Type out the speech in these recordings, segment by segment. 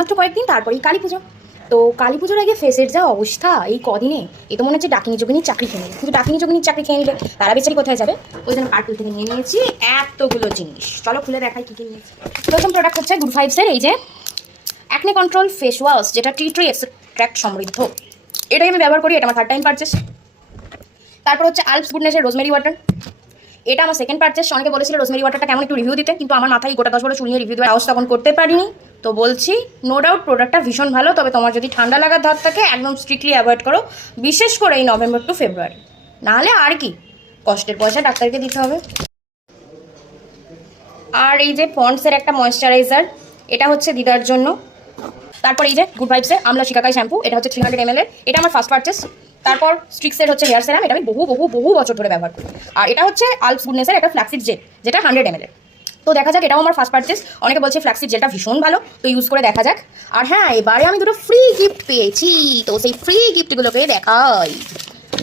মাত্র কয়েকদিন তারপরেই কালী পুজো। তো কালী পুজোর আগে ফেসের যা অবস্থা এই কদিনে, এ তো মনে হচ্ছে ডাকিনি যোগিনীর চাকরি খেয়ে নিলে। কিন্তু ডাকিনি যোগিনীর চাকরি খেয়ে নিলে তারা বেচারি কোথায় যাবে? ওই জন্য পার্টুল থেকে নিয়ে নিয়েছি এতগুলো জিনিস। চলো খুলে দেখাই কী কী নিয়েছি। প্রথম প্রোডাক্ট হচ্ছে গুড ভাইবসের এই যে অ্যাকনে কন্ট্রোল ফেস ওয়াশ, যেটা টি ট্রি এক্সট্র্যাক্ট সমৃদ্ধ। এটাই আমি ব্যবহার করি, এটা আমার 3rd টাইম পারচেস। তারপর হচ্ছে আলপস গুডনেসের রোজমেরি ওয়াটার, এটা আমার 2nd পারচেস। অনেকে বলেছিল রোজমেরি ওয়াটারটা কেমন, একটু রিভিউ দিতে, কিন্তু আমার মাথায় গোটা 10 বড় চুল নিয়ে রিভিউ দেওয়ার সাহস তখন করতে পারিনি। তো বলছি নো ডাউট প্রোডাক্টটা ভীষণ ভালো, তবে তোমার যদি ঠান্ডা লাগার ধার থাকে একদম স্ট্রিক্টলি অ্যাভয়েড করো, বিশেষ করে এই নভেম্বর টু ফেব্রুয়ারি। নাহলে আর কি কষ্টের পয়সা ডাক্তারকে দিতে হবে। আর এই যে পন্ডসের একটা ময়েশ্চারাইজার, এটা হচ্ছে দিদার জন্য। তারপর এই যে গুড ভাইবসের আমলা শিকাকাই শ্যাম্পু, এটা হচ্ছে 300 ml এর, এটা আমার ফার্স্ট পারচেস। তারপর স্ট্রিক্সের হচ্ছে হেয়ার সেরাম, এটা আমি বহু বছর ধরে ব্যবহার করি। আর এটা হচ্ছে আলপস গুডনেসের একটা ফ্ল্যাক্সিড জেল, যেটা 100 ml এর। তো দেখা যাক, এটাও আমার ফার্স্ট পারচেস। অনেকে বলছে ফ্ল্যাক্সিড জেলটা ভীষণ ভালো, তো ইউজ করে দেখা যাক। আর হ্যাঁ, এবারে আমি দুটো ফ্রি গিফট পেয়েছি, তো সেই ফ্রি গিফটগুলোকে দেখাই।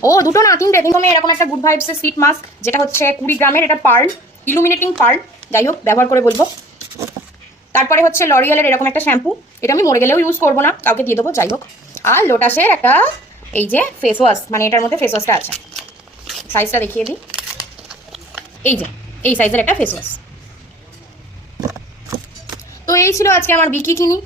ও দুটো না, 3টে। কিন্তু আমি এরকম একটা গুড ভাইবসের সিট মাস্ক, যেটা হচ্ছে 20 গ্রামের, এটা পার্ল ইলুমিনেটিং পার্ল, যাই হোক ব্যবহার করে বলবো। তারপরে হচ্ছে লরিয়ালের এরকম একটা শ্যাম্পু, এটা আমি মরে গেলেও ইউজ করবো না, কাউকে দিয়ে দেবো, যাই হোক। আর লোটাসের একটা এই যে ফেস ওয়াশ, মানে এটার মধ্যে ফেস ওয়াশটা আছে, সাইজটা দেখিয়ে দিই, এই যে এই সাইজের একটা ফেস ওয়াশ। তো এই ছিল আজকে আমার বিকি কিনি।